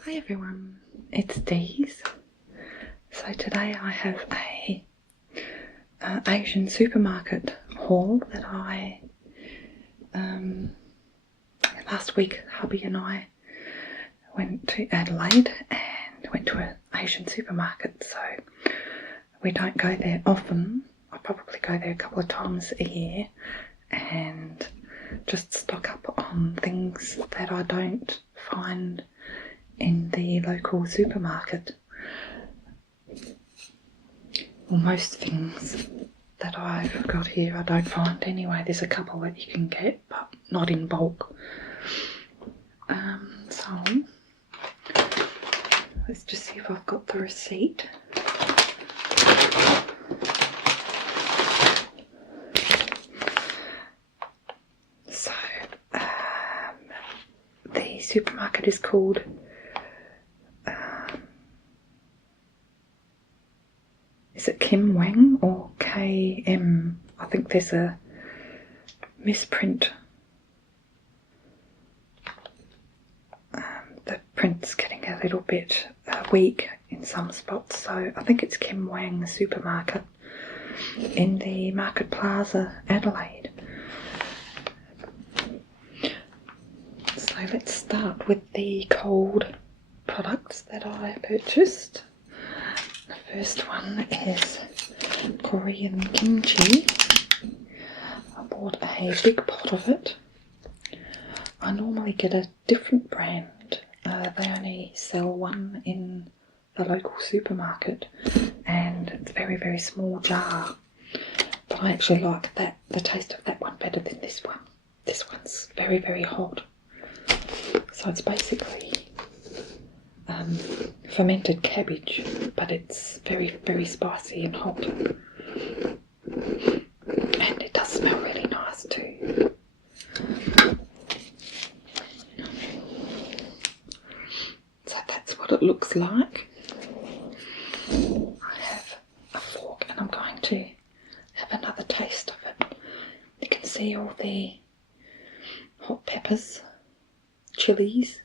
Hi everyone, it's Dee's. So today I have a Asian supermarket haul that I last week Hubby and I went to Adelaide and went to an Asian supermarket, so we don't go there often. I probably go there a couple of times a year and just stock up on things that I don't find in the local supermarket. Well, most things that I've got here I don't find anyway. There's a couple that you can get, but not in bulk. So let's just see if I've got the receipt. So the supermarket is called is it Kim Wang or KM? I think there's a misprint. The print's getting a little bit weak in some spots, so I think it's Kim Wang supermarket in the Market Plaza, Adelaide. So let's start with the cold products that I purchased. The first one is Korean kimchi. I bought a big pot of it. I normally get a different brand. They only sell one in the local supermarket and it's a very, very small jar. But I actually like the taste of that one better than this one. This one's very, very hot. So it's basically fermented cabbage, but it's very, very spicy and hot. And it does smell really nice too. So that's what it looks like. I have a fork and I'm going to have another taste of it. You can see all the hot peppers, chilies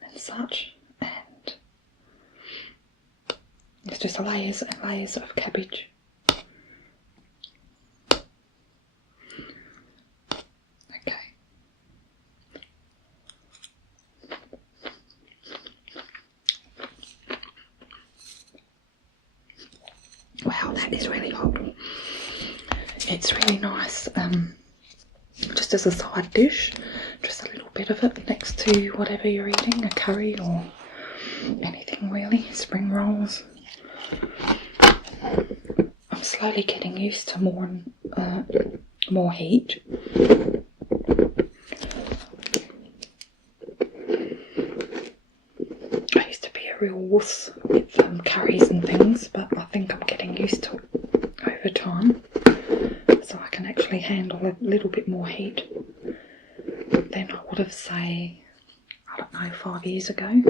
and such, and it's just layers and layers of cabbage. Okay. Wow, that is really hot. It's really nice, just as a side dish, just a little bit of it next to whatever you're eating, a curry or anything really, spring rolls. I'm slowly getting used to more heat. I used to be a real wuss with curries and things, but I think I'm getting used to it over time, so I can actually handle a little bit more heat than I would have, say, I don't know, 5 years ago.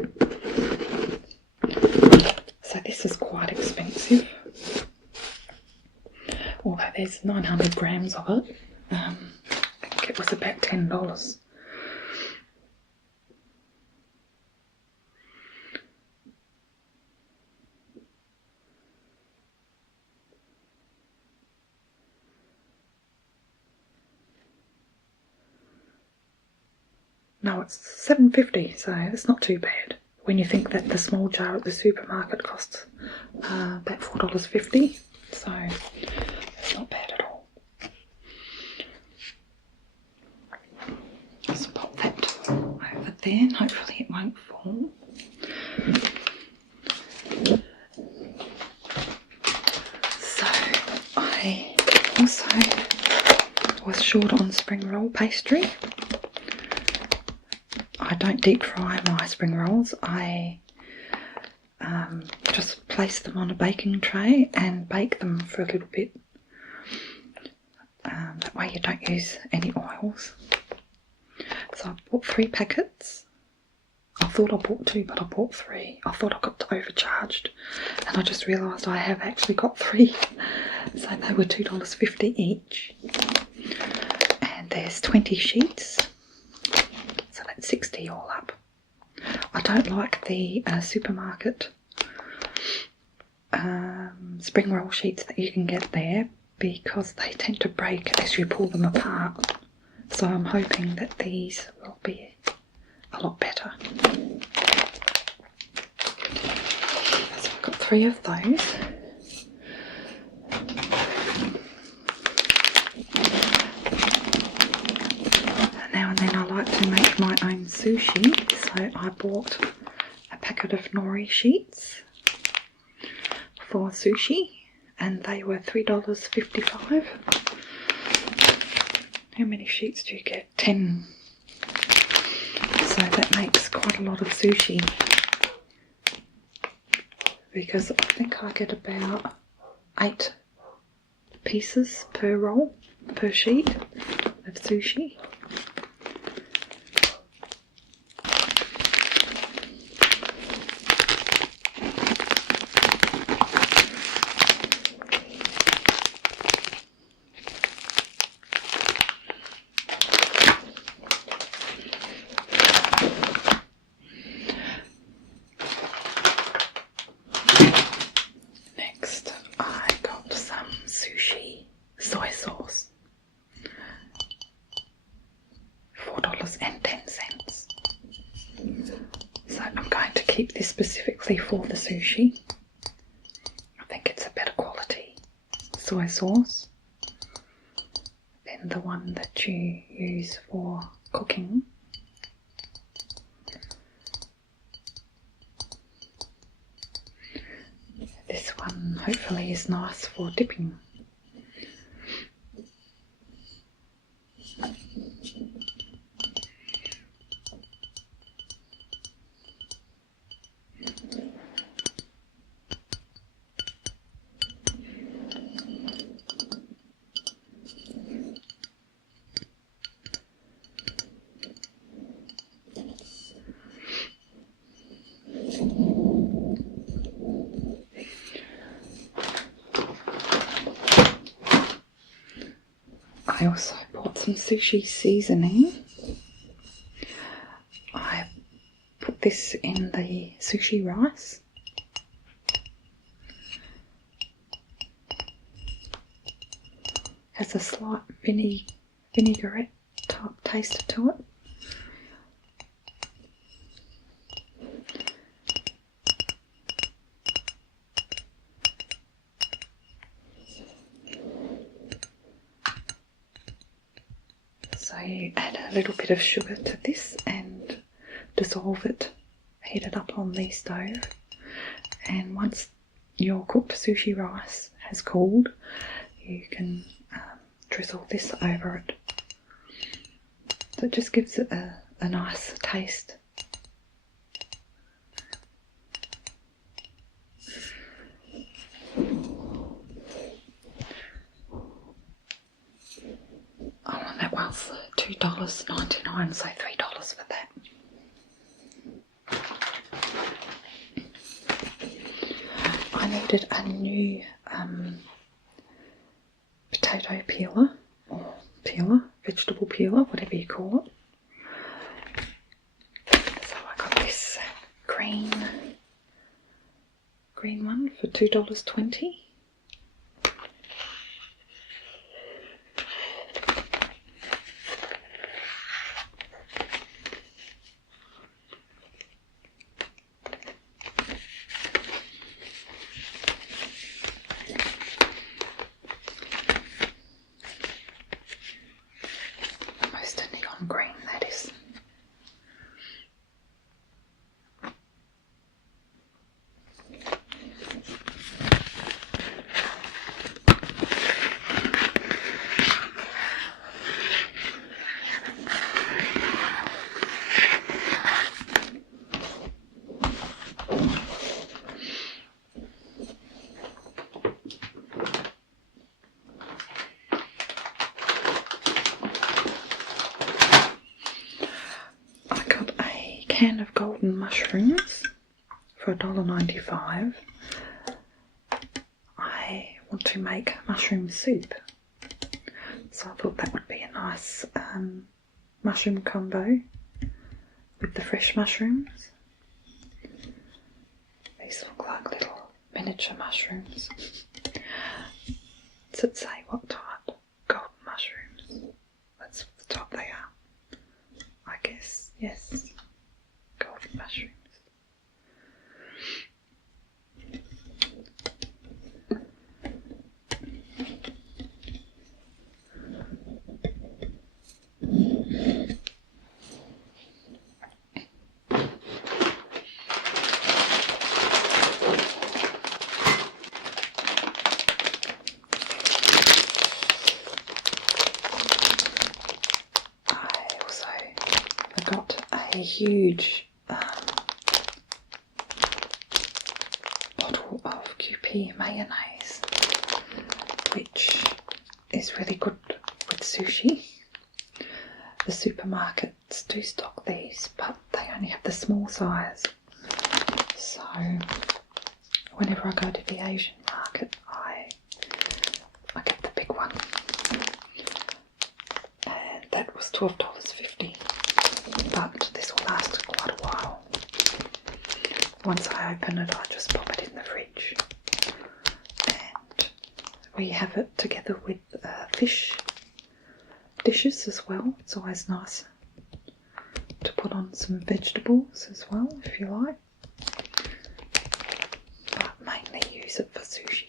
So this is quite expensive, although there's 900 grams of it. I think it was about $10. No, it's $7.50, so it's not too bad when you think that the small jar at the supermarket costs about $4.50, so it's not bad at all. Just pop that over there and hopefully it won't fall. So I also was short on spring roll pastry. I don't deep fry my spring rolls. I just place them on a baking tray and bake them for a little bit. That way you don't use any oils. So I bought 3 packets. I thought I bought 2, but I bought 3. I thought I got overcharged and I just realised I have actually got 3. So they were $2.50 each. And there's 20 sheets. So that's 60 all up. I don't like the supermarket spring roll sheets that you can get there because they tend to break as you pull them apart. So I'm hoping that these will be a lot better. So I've got 3 of those. Now and then I like to make my own sushi, so I bought a packet of nori sheets for sushi, and they were $3.55. How many sheets do you get? 10. So that makes quite a lot of sushi, because I think I get about 8 pieces per roll, per sheet of sushi. Keep this specifically for the sushi. I think it's a better quality soy sauce than the one that you use for cooking. This one hopefully is nice for dipping. I also bought some sushi seasoning. I put this in the sushi rice. Has a slight vinaigrette type taste to it. So you add a little bit of sugar to this and dissolve it, heat it up on the stove, and once your cooked sushi rice has cooled, you can drizzle this over it. So it just gives it a nice taste. Oh, and that was $2.99, so $3 for that. I needed a new potato peeler, or vegetable peeler, whatever you call it. So I got this green one for $2.20. Green, that is. Can of golden mushrooms for $1.95. I want to make mushroom soup, so I thought that would be a nice mushroom combo with the fresh mushrooms. These look like little miniature mushrooms. Does it say what type? Golden mushrooms. That's the type they are. I guess, yes. Golden mushrooms. A huge bottle of QP mayonnaise, which is really good with sushi. The supermarkets do stock these, but they only have the small size. So whenever I go to the Asian market, I get the big one, and that was $12.50. But this will last quite a while. Once I open it, I just pop it in the fridge, and we have it together with fish dishes as well. It's always nice to put on some vegetables as well if you like, but mainly use it for sushi.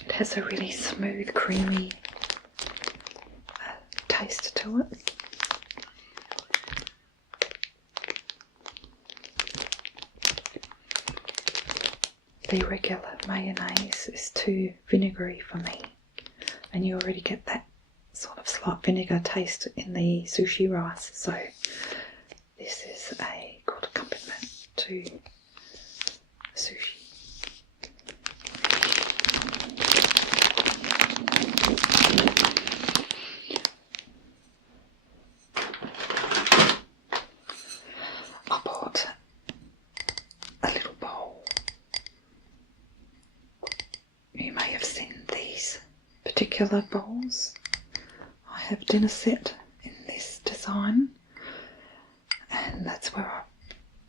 It has a really smooth, creamy taste to it. The regular mayonnaise is too vinegary for me, and you already get that sort of slight vinegar taste in the sushi rice, so this is a good accompaniment to sushi. I bought a little bowl. You may have seen these particular bowls. I have dinner set in this design, and that's where I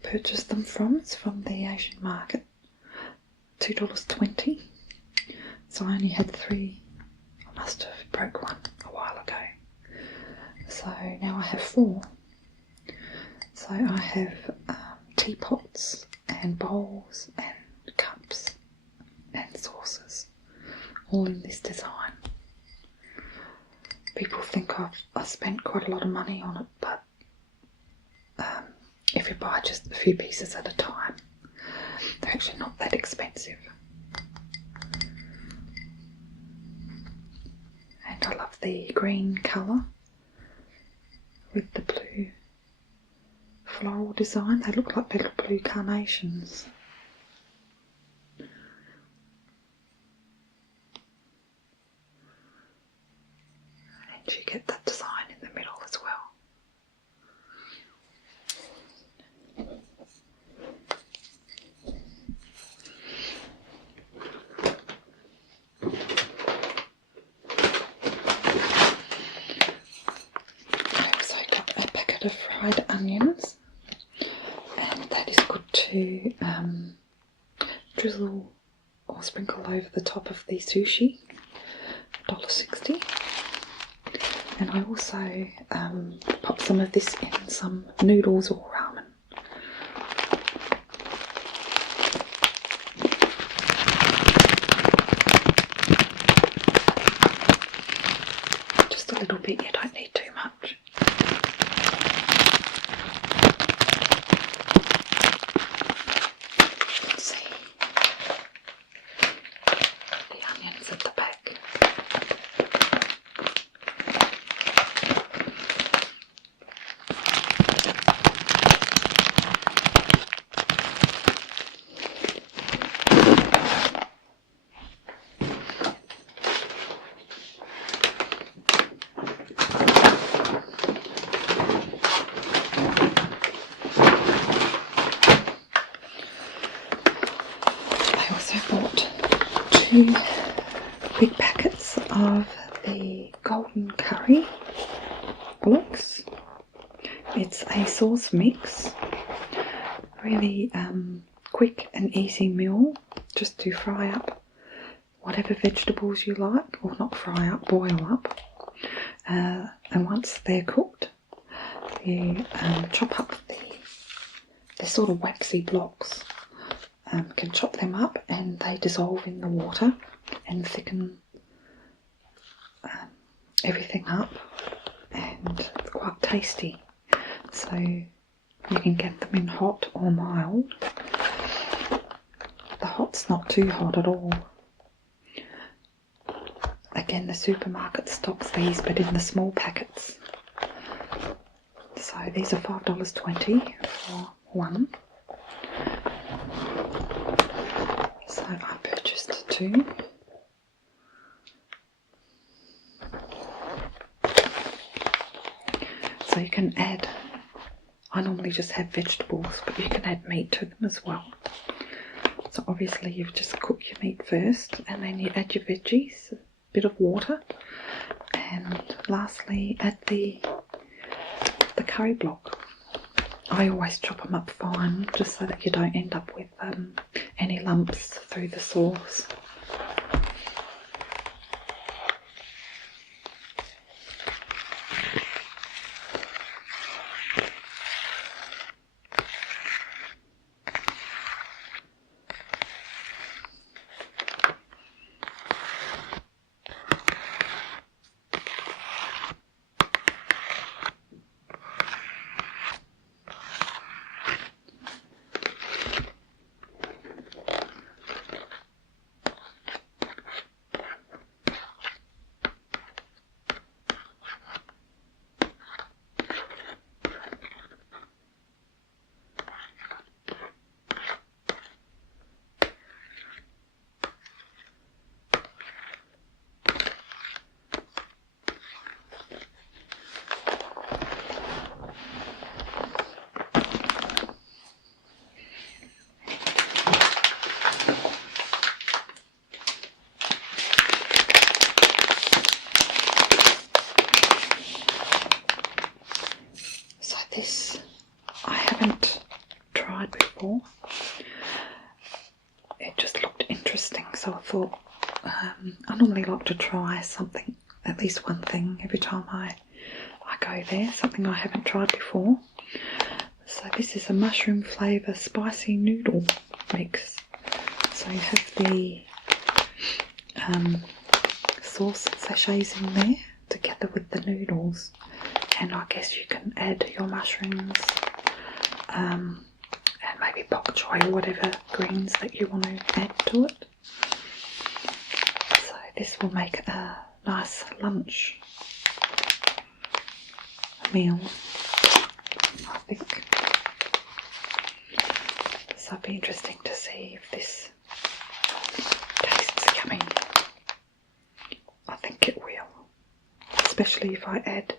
purchased them from. It's from the Asian market, $2.20. So I only had 3. I must have broke one a while ago. So now I have 4. So I have teapots and bowls and cups and saucers, all in this design. People think I've spent quite a lot of money on it, but if you buy just a few pieces at a time, they're actually not that expensive. And I love the green colour with the blue floral design. They look like little blue carnations. And you get that design in the middle as well. I also got a packet of fried onions, and that is good to drizzle or sprinkle over the top of the sushi, $1.60. And I also pop some of this in some noodles or ramen. Just a little bit, you don't need too much. Let's see. The onions at the back. 2 big packets of the golden curry blocks. It's a sauce mix, really quick and easy meal just to fry up whatever vegetables you like, or not fry up, boil up, and once they're cooked you chop up the sort of waxy blocks. Can chop them up and they dissolve in the water and thicken everything up, and it's quite tasty. So you can get them in hot or mild. The hot's not too hot at all. Again, the supermarket stocks these, but in the small packets. So these are $5.20 for one. So I purchased 2. So you can add, I normally just have vegetables, but you can add meat to them as well. So obviously you just cook your meat first, and then you add your veggies, a bit of water, and lastly add the curry block. I always chop them up fine, just so that you don't end up with any lumps through the sauce. This I haven't tried before. It just looked interesting, so I thought I normally like to try something, at least one thing every time I go there, something I haven't tried before. So this is a mushroom flavour spicy noodle mix. So you have the sauce sachets in there together with the noodles. And I guess you can add your mushrooms and maybe bok choy or whatever greens that you want to add to it. So this will make a nice lunch meal, I think. So it'll be interesting to see if this tastes yummy. I think it will, especially if I add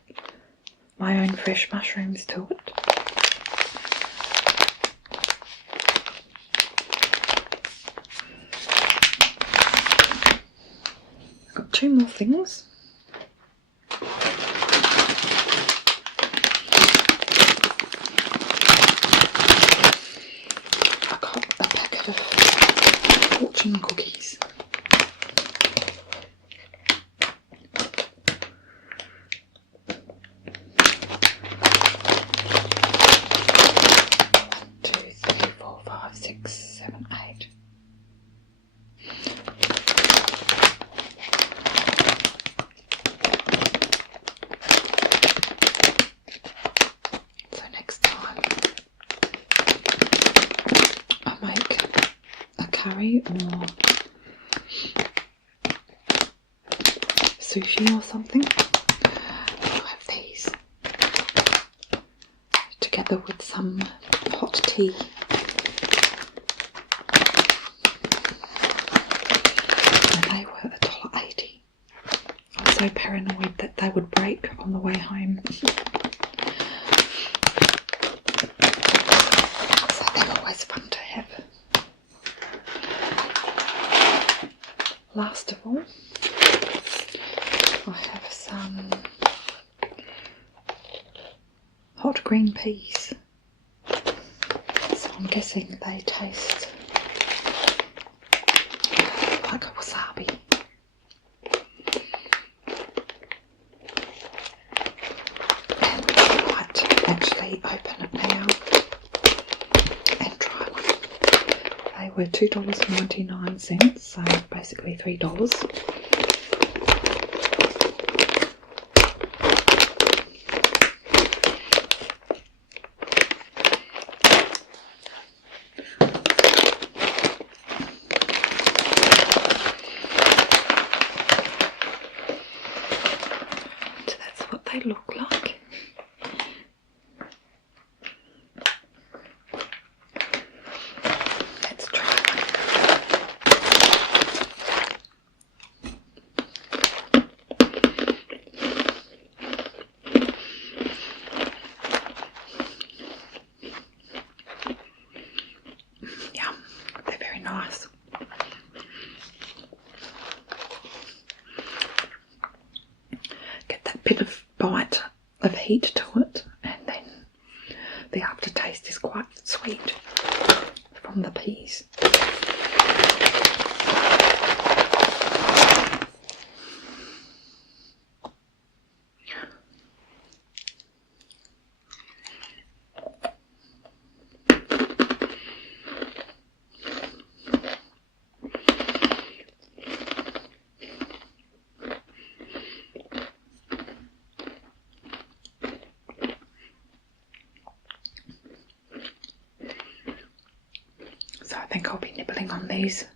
my own fresh mushrooms to it. I've got 2 more things. I got a packet of fortune cookies. Curry or sushi or something, I'll have these together with some hot tea. And they were $1.80. I was so paranoid that they would break on the way home. So they're always fun to have. last of all, I have some hot green peas. So I'm guessing they taste like a wasabi. And I might actually open it now and try one. They were $2.99, so basically $3. They look like. Let's try one. Yum, they're very nice. Get that bit of bite of heat to it, and then the aftertaste is quite sweet from the peas. So I think I'll be nibbling on these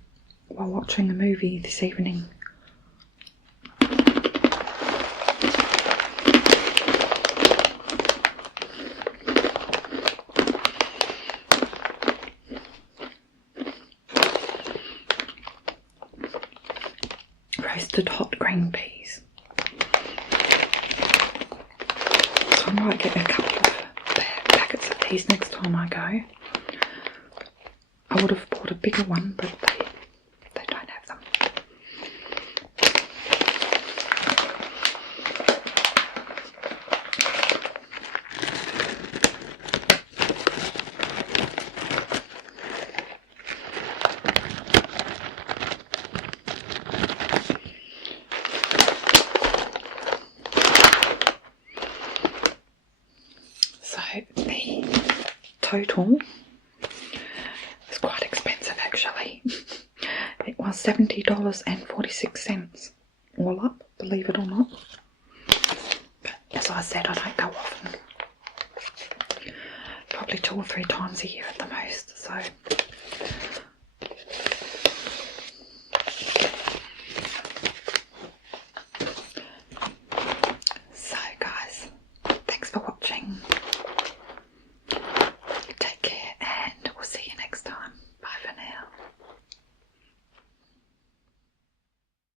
while watching a movie this evening. Roasted hot green peas. So I might get a couple of packets of these next time I go. I would have bought a bigger one, but they don't have them. So the total is quite expensive actually. It was $70.46 all up, believe it or not. But as I said, I don't go often. Probably 2 or 3 times a year at the most, so